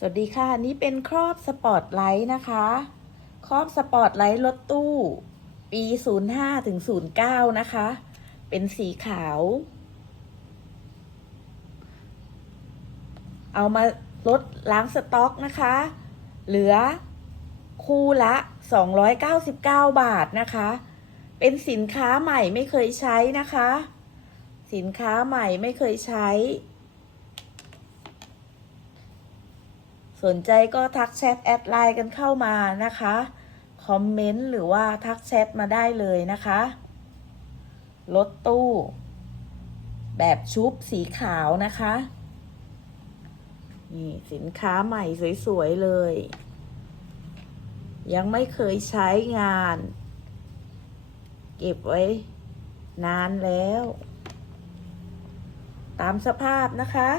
สวัสดีค่ะนี่เป็นครอบสปอร์ตไลท์นะคะ ครอบสปอร์ตไลท์รถตู้ ปี 05ถึง09 นะคะ เป็นสีขาว เอามาลดล้างสต็อกนะคะ เหลือคู่ละ 299 บาทนะคะ เป็นสินค้าใหม่ไม่เคยใช้นะคะ สินค้าใหม่ไม่เคยใช้ สนใจก็ทักแชทแอดไลน์กันเข้ามานะคะ คอมเมนต์หรือว่าทักแชทมาได้เลยนะคะ รถตู้ แบบชุบสีขาวนะคะ นี่สินค้าใหม่สวย ๆ เลย ยังไม่เคยใช้งาน เก็บไว้ นานแล้ว ตามสภาพนะคะ